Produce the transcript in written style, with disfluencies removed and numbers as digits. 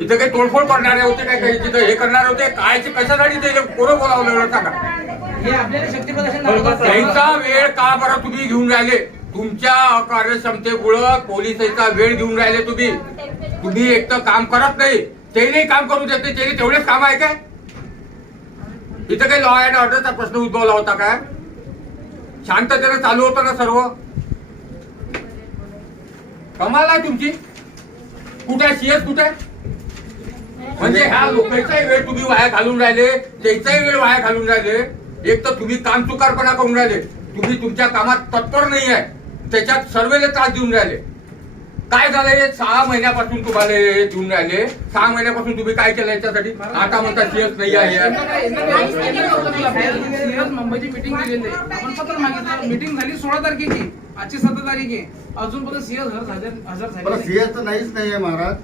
इथं काही तोडफोड करणारे होते काय काही तिथं हे करणारे होते काय कशासाठी ते पोरं बोलावलं सांगा. हे आपल्याला शक्ती प्रदर्शन त्यांचा वेळ का बरं तुम्ही घेऊन राहिले. तुमच्या कार्यक्षमतेमुळं पोलिसांचा वेळ घेऊन राहिले तुम्ही. तुम्ही एक तर काम करत नाही तेही काम करू देत नाही. तेही तेवढेच काम आहे काय. इथं काही लॉ अँड ऑर्डरचा प्रश्न उद्भवला होता काय. शांततेने चालू होतं ना सर्व. कमाल आहे तुमची. कुठे आहे सीएस कुठे. म्हणजे ह्या लोकांचाही वेळ तुम्ही वाया घालून राहिले त्याचाही वेळ वाया घालून राहिले. एक तर तुम्ही काम चुकारपणा करून राहिले. तुम्ही तुमच्या कामात तत्पर नाही आहे त्याच्यात सर्वेला त्रास देऊन राहिले. काय झालंय 6 महिन्यापासून तुम्हाला देऊन राहिले. 6 महिन्यापासून तुम्ही काय केलं याच्यासाठी. आता म्हणता सीएस नाही आहे. मुंबईची मीटिंग दिलेली आहे. आपण पत्र मागितलं. मीटिंग झाली 16 तारखेची. आजची 17 तारीख आहे. अजूनपर्यंत सीएस हजर झाले. सीएस तर नाहीच नाहीये महाराज.